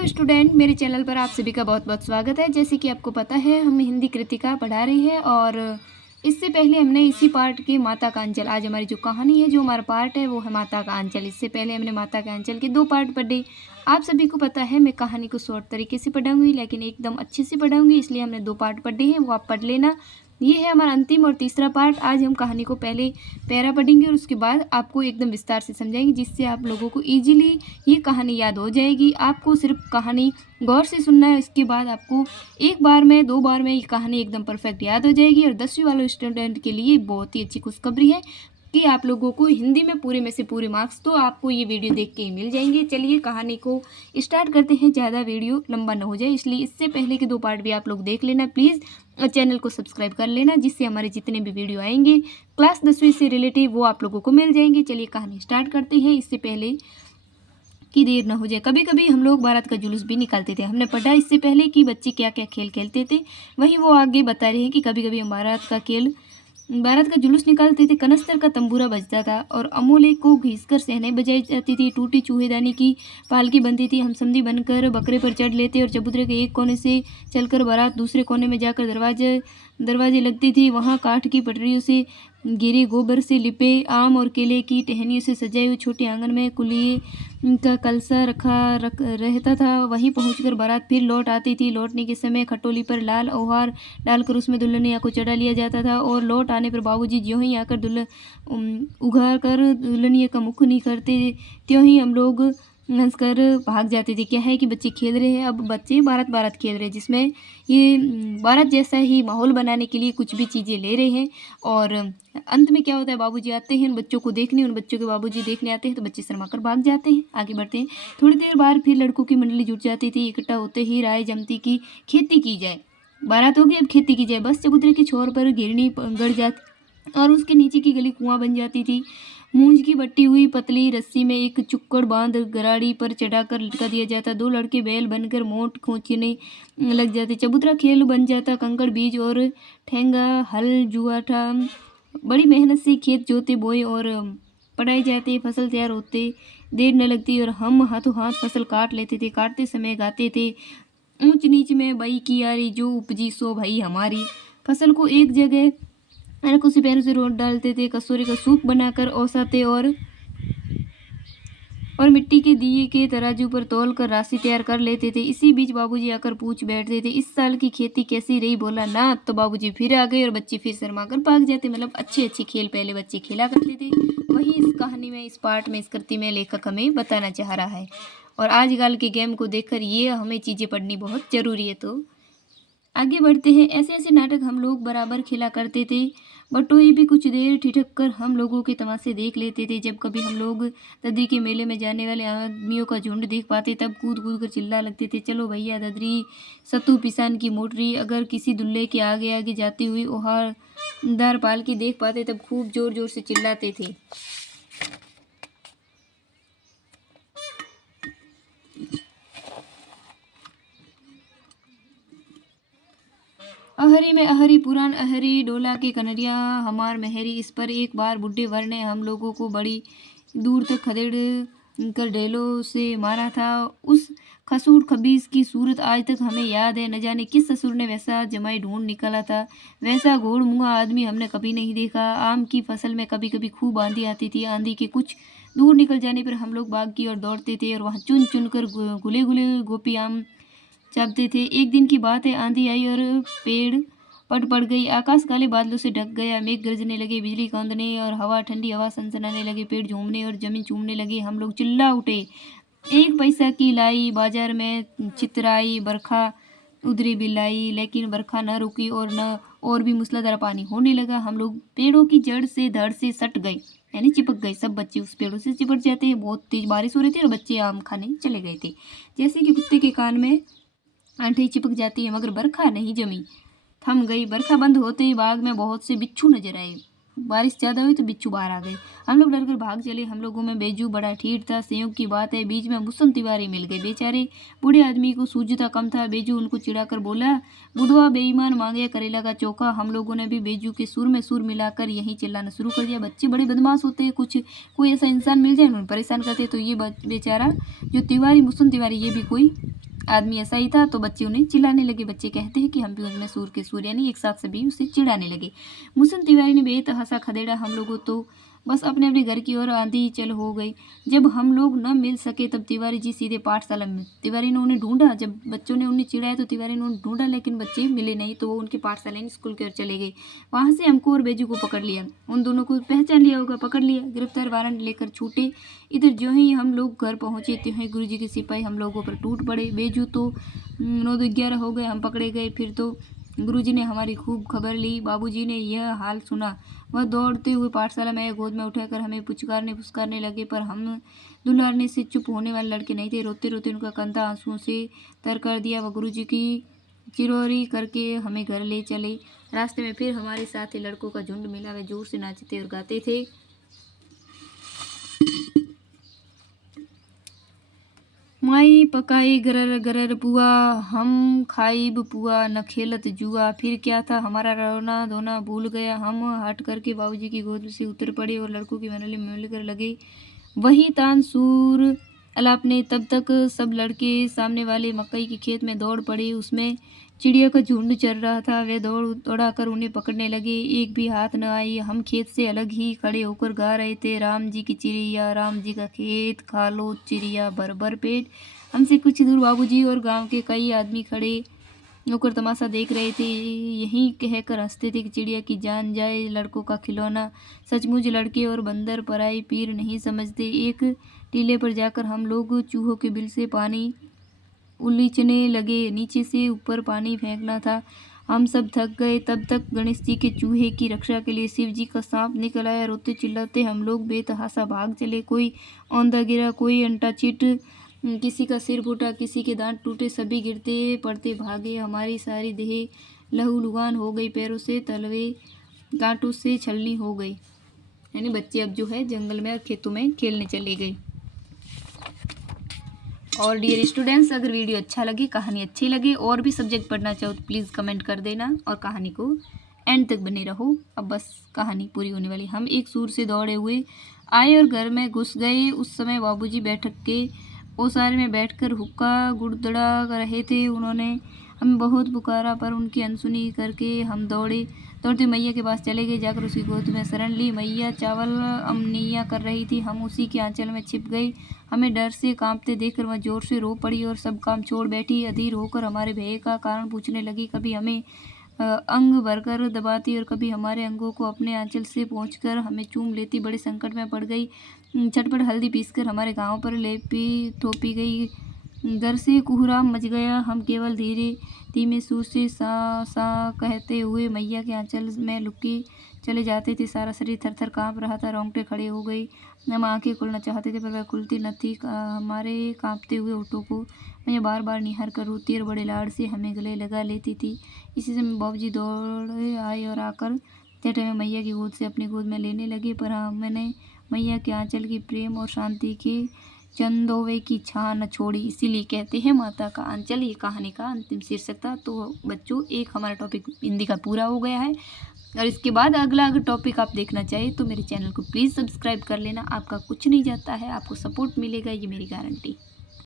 Hello student, मेरे channel पर आप सभी का बहुत बहुत स्वागत है। जैसे कि आपको पता है, हम हिंदी कृतिका पढ़ा रही हैं और इससे पहले हमने इसी पार्ट की माता का अंचल, आज हमारी जो कहानी है, जो हमारा पार्ट है, वो है माता का अंचल। इससे पहले हमने माता का अंचल के 2 पार्ट पढ़े। आप सभी को पता है मैं कहानी को शॉर्ट तरीके से पढ़ाऊँगी, लेकिन एकदम अच्छे से पढ़ाऊँगी, इसलिए हमने 2 पार्ट पढ़े हैं, वो आप पढ़ लेना। ये है हमारा अंतिम और तीसरा पार्ट। आज हम कहानी को पहले पैरा पढ़ेंगे और उसके बाद आपको एकदम विस्तार से समझाएंगे, जिससे आप लोगों को ईजिली ये कहानी याद हो जाएगी। आपको सिर्फ कहानी गौर से सुनना है, इसके बाद आपको 1 बार में 2 बार में ये कहानी एकदम परफेक्ट याद हो जाएगी। और 10वीं वाले स्टूडेंट के लिए बहुत ही अच्छी खुशखबरी है कि आप लोगों को हिंदी में पूरे में से पूरे मार्क्स तो आपको ये वीडियो देख के ही मिल जाएंगे। चलिए कहानी को स्टार्ट करते हैं, ज़्यादा वीडियो लंबा ना हो जाए, इसलिए इससे पहले के 2 पार्ट भी आप लोग देख लेना प्लीज़, और चैनल को सब्सक्राइब कर लेना, जिससे हमारे जितने भी वीडियो आएंगे क्लास 10वीं से रिलेटिव वो आप लोगों को मिल जाएंगे। चलिए कहानी स्टार्ट करते हैं, इससे पहले कि देर ना हो जाए। कभी कभी हम लोग बारात का जुलूस भी निकालते थे। हमने पढ़ा इससे पहले कि बच्चे क्या क्या खेल खेलते थे, वहीं वो आगे बता रहे हैं कि कभी कभी हम बारात का जुलूस निकालते थे। कनस्तर का तंबूरा बजता था और अमोले को घीसकर सहनाई बजाई जाती थी। टूटी चूहेदानी की पालकी बनती थी। हम समधी बनकर बकरे पर चढ़ लेते और चबूतरे के एक कोने से चलकर बारात दूसरे कोने में जाकर दरवाजे लगती थी। वहाँ काठ की पटरियों से गिरे, गोबर से लिपे, आम और केले की टहनियों से सजाए हुए छोटे आंगन में कुलिये का कलसा रहता था। वहीं पहुंचकर बारात फिर लौट आती थी। लौटने के समय खटोली पर लाल ओहार डालकर उसमें दुल्हनिया को चढ़ा लिया जाता था और लौट आने पर बाबूजी ज्यों ही आकर उघाड़ कर दुल्हनिया का मुख नहीं करते, त्यों ही हम लोग हंसकर भाग जाते थे। क्या है कि बच्चे खेल रहे हैं, अब बच्चे बारात खेल रहे हैं, जिसमें ये बारात जैसा ही माहौल बनाने के लिए कुछ भी चीज़ें ले रहे हैं। और अंत में क्या होता है, बाबूजी आते हैं उन बच्चों को देखने, उन बच्चों के बाबूजी देखने आते हैं तो बच्चे शर्मा कर भाग जाते हैं। आगे बढ़ते हैं। थोड़ी देर बाद फिर लड़कों की मंडली जुट जाती थी। इकट्ठा होते ही राय जमती की खेती की जाए। बारात हो गई, अब खेती की जाए। बस चबूतरे के छोर पर घिरनी गड़ जाती और उसके नीचे की गली कुआं बन जाती थी। मूंज की बट्टी हुई पतली रस्सी में एक चुक्कड़ बांध गराड़ी पर चढ़ाकर लटका दिया जाता। 2 लड़के बैल बनकर मोट खींचने लग जाते। चबूतरा खेल बन जाता। कंकड़ बीज और ठेंगा हल जुआठा बड़ी मेहनत से खेत जोते बोए और पढ़ाए जाते। फसल तैयार होते देर न लगती और हम हाथों हाथ फसल काट लेते थे। काटते समय गाते थे, ऊंच नीच में बई की यारी, जो उपजी सो भई हमारी। फसल को एक जगह अरक उसी पैरों से रोट डालते थे। कसूरी का सूप बनाकर औसाते और मिट्टी के दिए के तराजू पर तौल कर राशि तैयार कर लेते थे। इसी बीच बाबूजी आकर पूछ बैठते थे, इस साल की खेती कैसी रही? बोला ना तो बाबूजी फिर आ गए और बच्चे फिर शर्मा कर भाग जाते। मतलब अच्छे खेल पहले बच्चे खेला करते थे। वही इस कहानी में, इस पार्ट में, इस कृति में लेखक हमें बताना चाह रहा है। और आजकल के गेम को देखकर ये हमें चीज़ें पढ़नी बहुत ज़रूरी है। तो आगे बढ़ते हैं। ऐसे ऐसे नाटक हम लोग बराबर खेला करते थे। बटोई भी कुछ देर ठिठक कर हम लोगों के तमाशे देख लेते थे। जब कभी हम लोग ददरी के मेले में जाने वाले आदमियों का झुंड देख पाते, तब कूद कूद कर चिल्ला लगते थे, चलो भैया ददरी सत्तू पिसान की मोटरी। अगर किसी दुल्हे के आगे आगे जाती हुई ओहारदार पालकी देख पाते, तब खूब जोर जोर से चिल्लाते थे। अहरी में अहरी पुरान अहरी, डोला के कनरिया हमार मेहरी। इस पर एक बार बुढ़े वर ने हम लोगों को बड़ी दूर तक खदेड़ कर ढेलों से मारा था। उस खसूट खबीस की सूरत आज तक हमें याद है। न जाने किस ससुर ने वैसा जमाई ढूंढ निकाला था। वैसा घोड़ मुँहा आदमी हमने कभी नहीं देखा। आम की फसल में कभी कभी खूब आंधी आती थी। आंधी के कुछ दूर निकल जाने पर हम लोग बाग की ओर दौड़ते थे और वहाँ चुन चुन कर गुले गुले गोपी आम चापते थे। एक दिन की बात है, आंधी आई और पेड़ पड़ गई। आकाश काले बादलों से ढक गया। मेघ गरजने लगे, बिजली कौंदने और ठंडी हवा सनसनाने लगी। पेड़ झूमने और जमीन चूमने लगी। हम लोग चिल्ला उठे, 1 पैसा की लाई, बाजार में चितराई, बरखा उधरी बिलाई। लेकिन बरखा न रुकी और भी मूसलाधार पानी होने लगा। हम लोग पेड़ों की जड़ से धड़ से सट गए, यानी चिपक गए। सब बच्चे उस पेड़ों से चिपक जाते हैं। बहुत तेज बारिश हो रही थी और बच्चे आम खाने चले गए थे। जैसे कि कुत्ते के कान में आंटी चिपक जाती है, मगर बरखा नहीं जमी, थम गई। बरखा बंद होते ही बाग में बहुत से बिच्छू नजर आए। बारिश ज़्यादा हुई तो बिच्छू बाहर आ गए। हम लोग डरकर भाग चले। हम लोगों में बेजू बड़ा ठीठ था। संयोग की बात है, बीच में मुसन तिवारी मिल गए। बेचारे बूढ़े आदमी को सूझता कम था। बेजू उनको चिढ़ाकर बोला, बुढ़वा बेईमान, मांगे करेला का चोखा। हम लोगों ने भी बेजू के सुर में सुर मिलाकर यहीं चिल्लाना शुरू कर दिया। बच्चे बड़े बदमाश होते हैं, कोई ऐसा इंसान मिल जाए उन्हें परेशान करते। तो ये बेचारा जो तिवारी, मुसन तिवारी, ये भी कोई आदमी ऐसा ही था, तो बच्चे उन्हें चिढ़ाने लगे। बच्चे कहते हैं कि हम भी उनमें सूर के सूर, यानी एक साथ सभी उसे चिढ़ाने लगे। मुसन तिवारी ने बेहद हंसा खदेड़ा हम लोगों तो बस अपने अपने घर की ओर आंधी चल हो गई। जब हम लोग न मिल सके तब तिवारी जी सीधे पाठशाला में। तिवारी ने उन्हें ढूंढा, जब बच्चों ने उन्हें चिढ़ाया तो तिवारी ने उन्हें ढूंढा, लेकिन बच्चे मिले नहीं, तो वो उनके पाठशाला यानी स्कूल की ओर चले गए। वहाँ से हमको और बेजू को पकड़ लिया। उन दोनों को पहचान लिया होगा, पकड़ लिया, गिरफ्तार वारंट लेकर छूटे। इधर जो ही हम लोग घर पहुँचे त्यों ही गुरुजी के सिपाही हम लोगों पर टूट पड़े। बेजू तो 9-11 हो गए, हम पकड़े गए। फिर तो गुरुजी ने हमारी खूब खबर ली। बाबूजी ने यह हाल सुना, वह दौड़ते हुए पाठशाला में गोद में उठाकर हमें पुचकारने लगे, पर हम दुलारने से चुप होने वाले लड़के नहीं थे। रोते रोते उनका कंधा आंसुओं से तर कर दिया। वह गुरुजी की चिरौरी करके हमें घर ले चले। रास्ते में फिर हमारे साथ लड़कों का झुंड मिला। वे जोर से नाचते और गाते थे। माई पकाई गरर गरर पुआ, हम खाइब पुआ, न खेलत जुआ। फिर क्या था, हमारा रोना धोना भूल गया। हम हट करके बाबूजी की गोद से उतर पड़े और लड़कों की मंडली में मिलकर लगे वही तान सूर अलापने। तब तक सब लड़के सामने वाले मकई के खेत में दौड़ पड़े। उसमें चिड़िया का झुंड चल रहा था। वे दौड़ा कर उन्हें पकड़ने लगे, एक भी हाथ न आई। हम खेत से अलग ही खड़े होकर गा रहे थे, राम जी की चिड़िया, राम जी का खेत, खा लो चिड़िया भर भर पेट। हमसे कुछ दूर बाबूजी और गांव के कई आदमी खड़े होकर तमाशा देख रहे थे। यही कहकर हंसते थे कि चिड़िया की जान जाए, लड़कों का खिलौना। सचमुच लड़के और बंदर पराई पीर नहीं समझते। एक टीले पर जाकर हम लोग चूहों के बिल से पानी उलीचने लगे। नीचे से ऊपर पानी फेंकना था। हम सब थक गए। तब तक गणेश जी के चूहे की रक्षा के लिए शिव जी का सांप निकल आया। रोते चिल्लाते हम लोग बेतहाशा भाग चले। कोई औंधा गिरा, कोई अंटा चिट, किसी का सिर फूटा, किसी के दांत टूटे। सभी गिरते पड़ते भागे। हमारी सारी देह लहूलुहान हो गई, पैरों से तलवे कांटों से छलनी हो गई। यानी बच्चे अब जो है जंगल में और खेतों में खेलने चले गए। और डियर स्टूडेंट्स, अगर वीडियो अच्छा लगे, कहानी अच्छी लगे और भी सब्जेक्ट पढ़ना चाहो तो प्लीज़ कमेंट कर देना और कहानी को एंड तक बने रहो। अब बस कहानी पूरी होने वाली। हम एक सूर से दौड़े हुए आए और घर में घुस गए। उस समय बाबूजी बैठक के ओसारे में बैठकर हुक्का गुड़दड़ा कर रहे थे। उन्होंने हमें बहुत पुकारा, पर उनकी अनसुनी करके हम दौड़ते मैया के पास चले गए। जाकर उसकी गोद में शरण ली। मैया चावल अमनिया कर रही थी। हम उसी के आंचल में छिप गए। हमें डर से कांपते देखकर वह जोर से रो पड़ी और सब काम छोड़ बैठी। अधीर होकर हमारे भय का कारण पूछने लगी। कभी हमें अंग भरकर दबाती और कभी हमारे अंगों को अपने आंचल से पोंछकर हमें चूम लेती। बड़े संकट में पड़ गई। झटपट हल्दी पीसकर हमारे गांव पर लेपी थोपी गई। घर से कुहराम मच गया। हम केवल धीमे सुर से सा सा कहते हुए मैया के आंचल में लुके चले जाते थे। सारा शरीर थर थर काँप रहा था, रोंगटे खड़े हो गई। हम आंखें खोलना चाहते थे पर वह खुलती न थी। हमारे कांपते हुए होठों को मैया बार बार निहार कर रोती और बड़े लाड़ से हमें गले लगा लेती थी। इसी समय बाबूजी दौड़े आए और आकर चटे में मैया की गोद से अपनी गोद में लेने लगे, पर मैंने मैया के आंचल की प्रेम और शांति के चंदोवे की छां न छोड़ी। इसीलिए कहते हैं माता का आंचल। ये कहानी का अंतिम शीर्षक था। तो बच्चों, एक हमारा टॉपिक हिंदी का पूरा हो गया है और इसके बाद अगला अगर टॉपिक आप देखना चाहिए तो मेरे चैनल को प्लीज़ सब्सक्राइब कर लेना। आपका कुछ नहीं जाता है, आपको सपोर्ट मिलेगा, ये मेरी गारंटी।